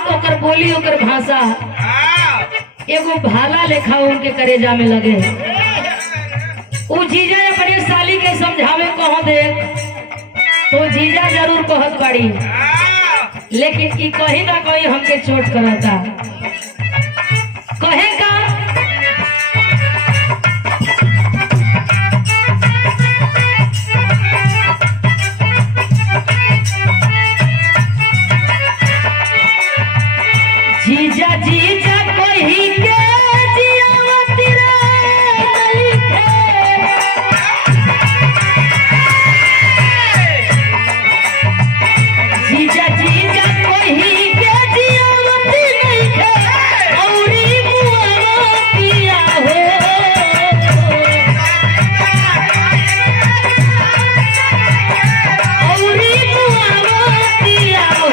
बात ओकर बोली ओकर भाषा एगो भाला लेखा उनके करेजा में लगे। उ जीजा अपने साली के समझावे कह दे तो जीजा जरूर कहत बाड़ी, लेकिन ई कहीं ना कहीं हमके चोट करता। कहे का जीजा जीजा कोई के जियावती रे जीजा जीजा कोई के जियावती नहीं औरी मुआवतिया हो औरी मुआवतिया हो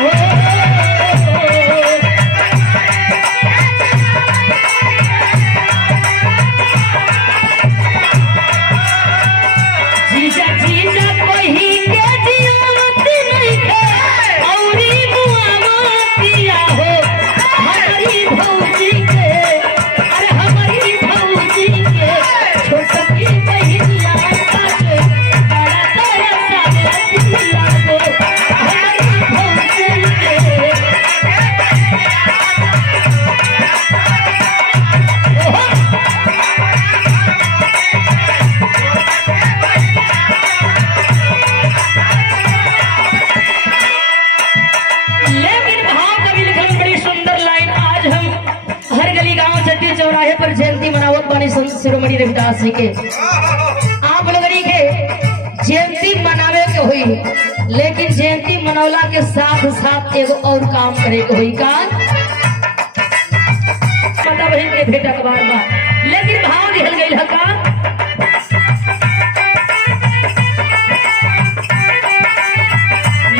जीजा जीजा कोई के जियावती नहीं औरी मुआवतिया हो हमारी भौजी के, अरे हमारी भौजी के छोटकी बहिनिया साथे बड़ा दया सावतिया हो हमारी भौजी के। लेकिन भाव कवि लिखल बड़ी सुंदर लाइन। आज हम हर गली गांव चट्टी चौराहे पर जयंती मनावत बानी संत शिरोमणि रविदास जी के। आप लोगनी के जयंती मनावे के हुई, लेकिन जयंती मनौला के साथ साथ एगो और काम करे के हुई। का माता बहन के भेंट अखबार बा, लेकिन भाव लिखल गइल है का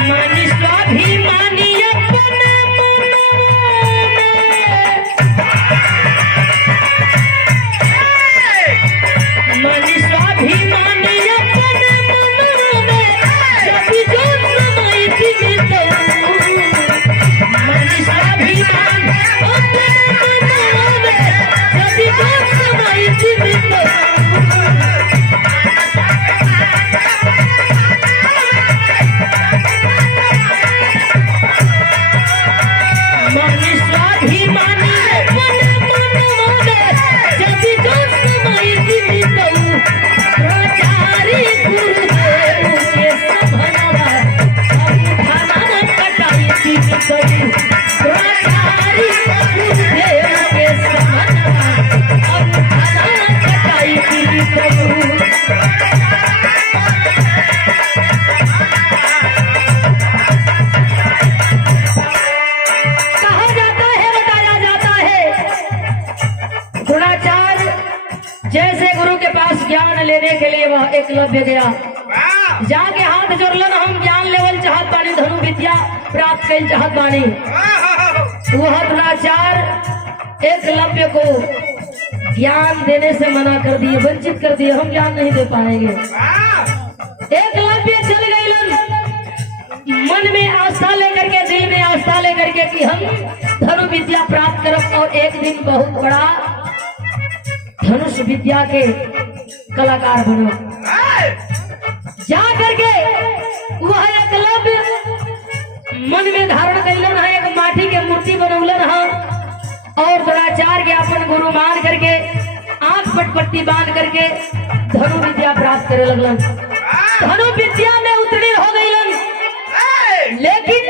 मानी स्वाभिमानी अपना मानी स्वाभिमानी अपना जब जो समय जीवित मानी स्वाभिमान अपना जब जो समय जीवित मानी स्वाभिमानी अपना जब जो समय जीवित प्रचारी गुरुदेव के सभनवा अवधाना कटाई जीवित प्रचारी गुरुदेव के सभनवा अवधाना कटाई जीवित। कहा जाता है, बताया जाता है, द्रोणाचार्य जैसे गुरु के पास ज्ञान लेने के लिए वह एकलव्य गया, जाके हाथ जोड़लन, हम ज्ञान लेवल चाहत बानी, धनु विद्या प्राप्त कर चाहत बानी। वह द्रोणाचार्य एकलव्य को ज्ञान देने से मना कर दिए, वंचित कर दिए, हम ज्ञान नहीं दे पाएंगे। एकलव्य चल गए मन में आस्था लेकर के, दिल में आस्था लेकर के कि हम धनु विद्या प्राप्त करब और एक दिन बहुत बड़ा धनुष विद्या के कलाकार बनो। जा करके वह एकलव्य मन में धारण कैलन है, एक माटी के मूर्ति बनौलन है और द्रोणाचार्य के अपन गुरु मान करके आंख पटपट्टी बांध करके धनु विद्या प्राप्त करे लगलन। धनु विद्या में उत्तीर्ण हो गईलन, लेकिन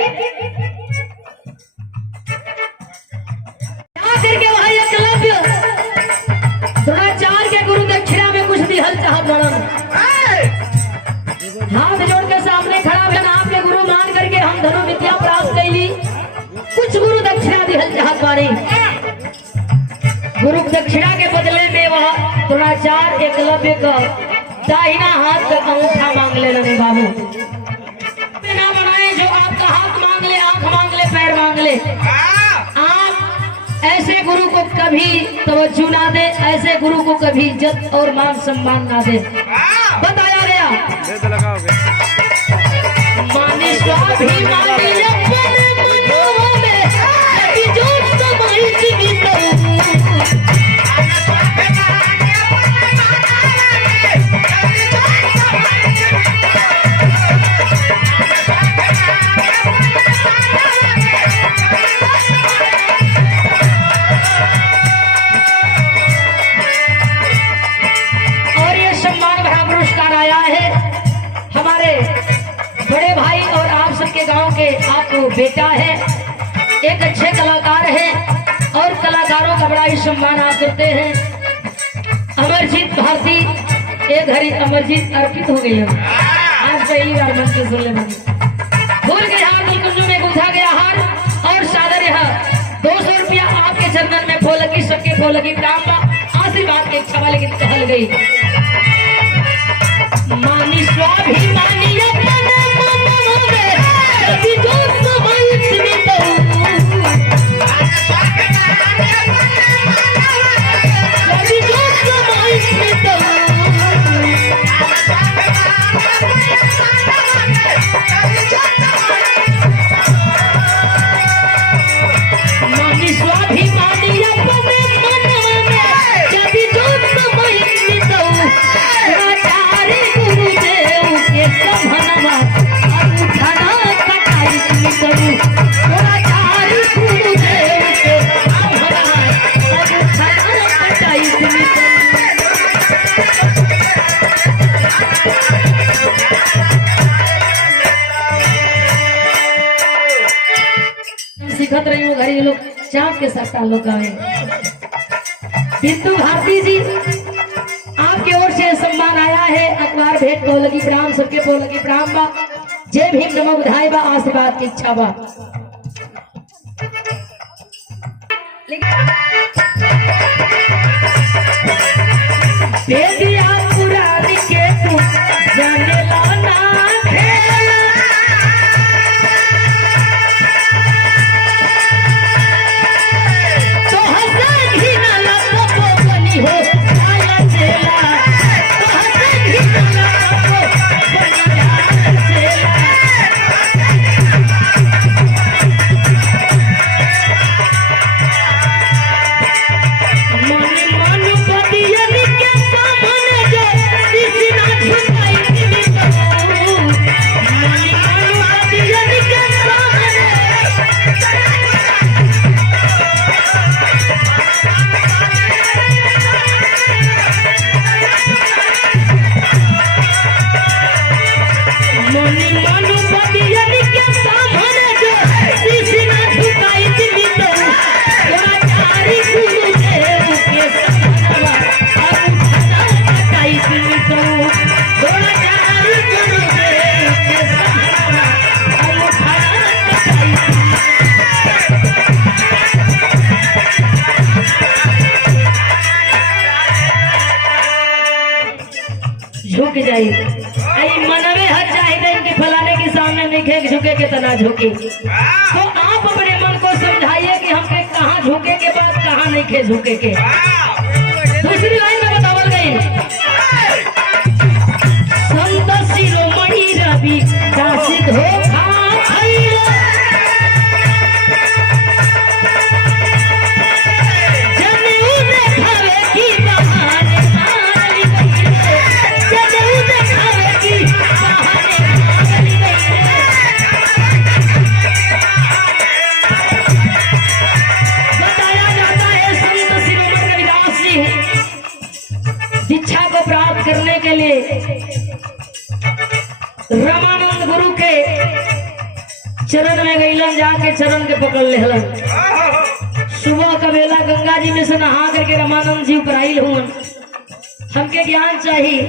करके वहां एकलव्य द्रोणाचार्य के गुरु दक्षिणा में कुछ दिहल चाहत बड़न, हाथ जोड़ के सामने खड़ा भेल, आपके गुरु मान करके हम धनु विद्या प्राप्त कैली, कुछ गुरु दक्षिणा दिहल चाहत बानी। गुरु दक्षिणा के बदले में वह द्रोणाचार्य एकलव्य का दाहिना हाथ का अंगूठा मांग ले लगे। बाबू ना बनाए जो आपका हाथ मांग ले, आंख मांग ले, पैर मांग ले। आप ऐसे गुरु को कभी तवज्जो ना दे, ऐसे गुरु को कभी इज्जत और मान सम्मान ना दे। बताया गया मानी स्वाभिमानी अपने मनों में बेटा है, एक अच्छे कलाकार है और कलाकारों का बड़ा ही सम्मान आप करते हैं। अमरजीत भारती, एक घड़ी अमरजीत अर्पित हो गई है। आज पहली बार मन से सुन ले भूल गए हार दिलकुंजू में गूंथा गया हार और सादर यह 200 रुपया आपके चरणन में फोलगी सबके फोलगी प्राप्त आशीर्वाद के इच्छा वाले गीत कहल गई। मानी स्वाभिमानी सिखत रही हूँ घरी लोग चाप के साथ ताल्लुक गावे। बिंदु भारती जी आपकी ओर से सम्मान आया है। अखबार भेंट पोलगी ब्राह्म सबके पोलगी ब्राह्म बा जय भीम नमो बुधाई बा आशीर्वाद की इच्छा बा। बेदिया पुरानी के तू जाने ला ना खेल तो हंसा घी ना लपो बनी हो आया चेला तो हंसा घी ना लपो बनी आया चेला। मन मन बदियन के सामने जो किसी ना झुकाई दिली तो मन मन बदियन के सामने मन मन बदियन के सामने जो किसी ना झुकाई दिली तो तोरा चारी गुरु देव के सपना अब खड़ा कटाई दिली तो तोरा चारी गुरु देव के सपना अब खड़ा कटाई झुक जाई आई मनवे हट चाहिए इनके फलाने के सामने नहीं झुके के तना झुके। तो आप अपने मन को समझाइए कि हमके कहाँ झुके के बाद कहाँ नहीं खे झुके के। दूसरी लाइन में बतावल गई संत शिरोमणि रवि दासी धोखा खइले जनेऊ देखावे की बहाने मारली गइले जनेऊ देखावे की बहाने मारली गइले। बताया जाता है संत शिरोमणि रविदास जी दीक्षा को प्राप्त करने के लिए रामानंद गुरु के चरण में गईलन, जाके चरण के पकड़ लेहलन। सुबह का बेला गंगा जी में से नहा करके रामानंद जी उपराइल हुन। हमके ज्ञान चाहिए,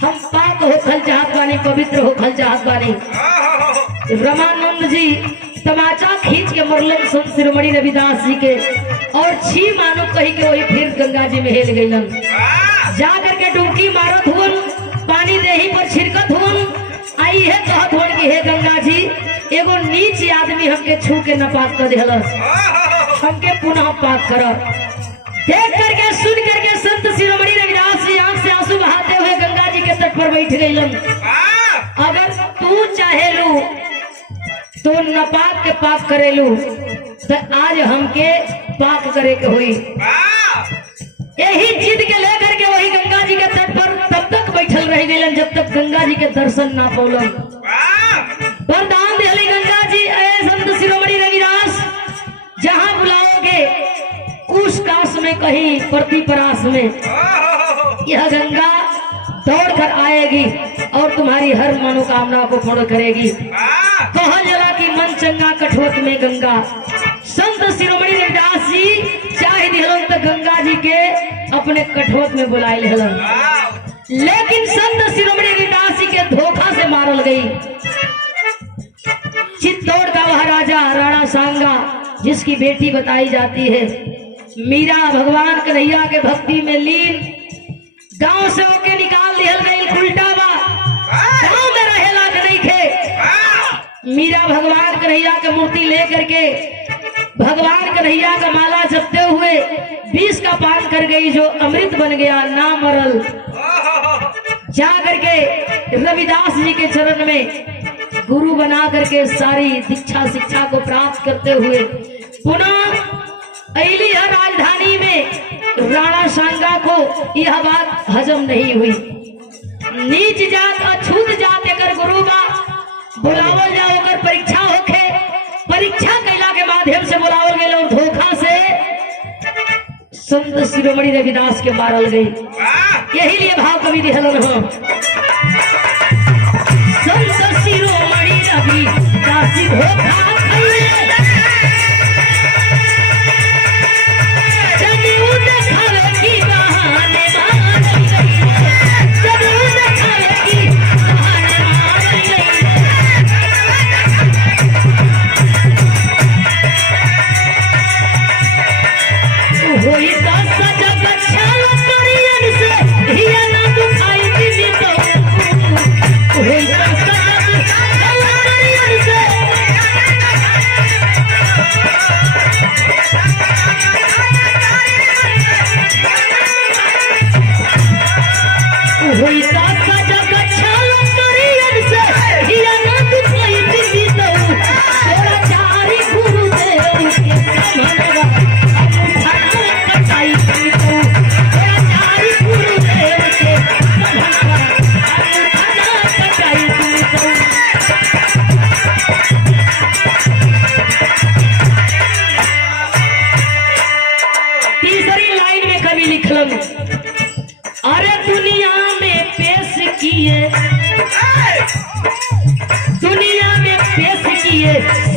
हम पाक होखल चाहत बानी, पवित्र होखल चाहत बानी। रामानंद जी तमाचा खींच के मरलन संत शिरोमणि रविदास जी के और छी मानो कही के वही फिर गंगा जी में हेल गईलन। जा करके डुबकी मारत हुन, पानी देही पर छिड़कत हुन, आई है कहत हुन कि हे गंगा जी एगो नीच आदमी हमके छू के नपाक कर देहलस, हमके पुनः पाक कर। देख करके सुन करके संत शिरोमणि रविदास जी आंख से आंसू बहाते हुए गंगा जी के तट पर बैठ गईलन। अगर तू चाहेलू तो नपाक के पाक करेलू तो आज हमके पाक करे के हुई। यही जिद के लेकर के वही गंगा जी के तट पर तब तक बैठल रह गए जब तक गंगा जी के दर्शन ना पौलन। वरदान दिली गंगा जी, ऐ संत शिरोमणि रविदास जहाँ बुलाओगे कुश काश में कहीं प्रति परास में यह गंगा दौड़ कर आएगी और तुम्हारी हर मनोकामना को पूर्ण करेगी। कहल जला की मन चंगा कठोत में गंगा। संत शिरोमणि रविदास जी चाहे दिहलन तो गंगा जी के अपने कठोत में बुलाए हलन, लेकिन संत शिरोमणि रविदास जी के धोखा से मारल गई। चित्तौड़ का वह राजा राणा सांगा, जिसकी बेटी बताई जाती है मीरा, भगवान कन्हैया के भक्ति में लीन, गांव से होके निकाल दिहल गई। उल्टावा गांव में रहेला नहीं खे। मीरा भगवान कन्हैया की मूर्ति लेकर के भगवान कन्हैया का माला जपते हुए 20 का पान कर गई, जो अमृत बन गया, ना मरल। जा करके रविदास जी के चरण में गुरु बना करके सारी दीक्षा शिक्षा को प्राप्त करते हुए पुनः अली राजधानी में राणा सांगा को यह बात हजम नहीं हुई। नीच जात अछूत जात कर गुरु बा बुलावल जाओ कर परीक्षा होखे, परीक्षा कैला के माध्यम से बुलावल गए और धोखा से संत शिरोमणि रविदास के मारल गई। यही लिए भाव कवि दिहलन हो, संत शिरोमणि रविदास धोखा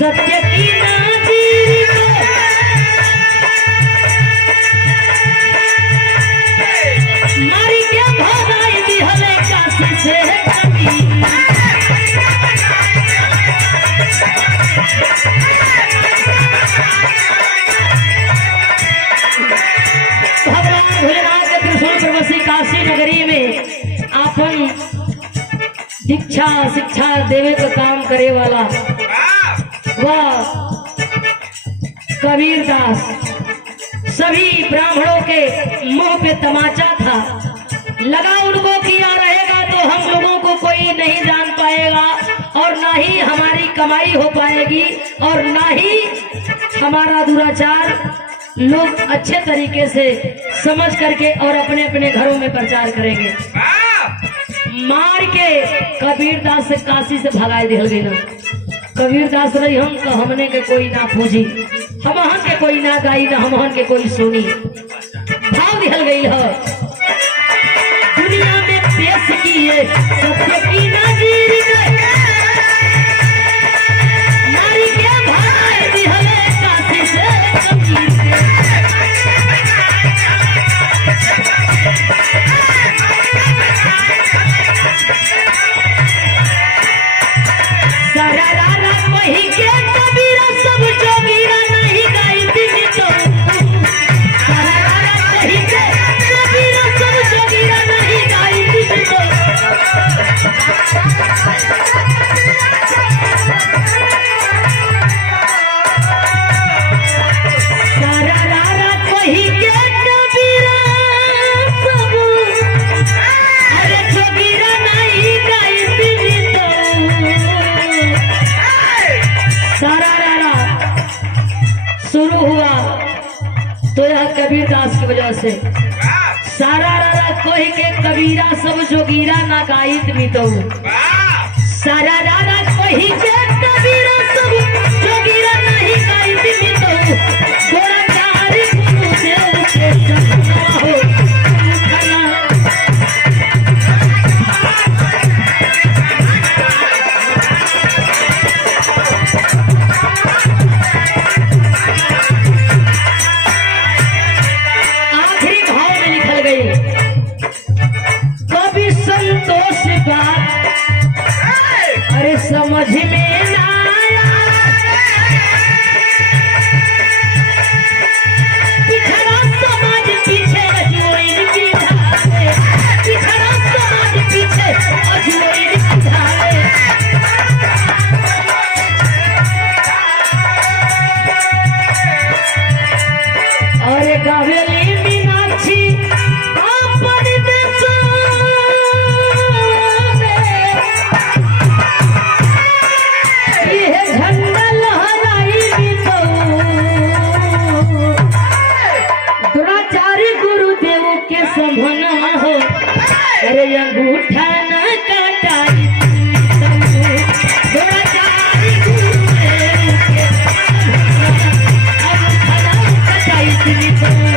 सत्य की नाजीर मारी के भगाई दिहले काशी से भगवान भोलेनाथ के त्रिशूल पर बसी काशी नगरी में आपन दीक्षा शिक्षा देवे का काम करे वाला वह कबीर दास सभी ब्राह्मणों के मुंह पे तमाचा था लगा। उनको किया रहेगा तो हम लोगों को कोई नहीं जान पाएगा और ना ही हमारी कमाई हो पाएगी और ना ही हमारा दुराचार लोग अच्छे तरीके से समझ करके और अपने अपने घरों में प्रचार करेंगे। मार के कबीर दास से काशी से भगाए दिल गई ना। कबीर दास रही हम तो हमने के कोई ना पूजी, हमहन के कोई ना गाई ना हमहन के कोई सुनी। भाव दिहल गई है दुनिया में पेश किए सत्य की नाजीर नारी के भाई दिहले काशी से कबीर वही के कबीरा सब जोगीरा नहीं गाई दिली तो वही के कबीरा सब जोगीरा नहीं गाई दिली तो सारा वही के कबीरा सब अरे जोगीरा नहीं गाई दिली तो सारा शुरू हुआ तो यह कबीर दास की वजह से सारा कोई के कबीरा सब जोगीरा ना गाइत मितो सारा कोई के कबीरा सब जोगीरा नहीं गाइत मितो गोरा कारी गुरु देव के सत्ता हो खाना दिल पे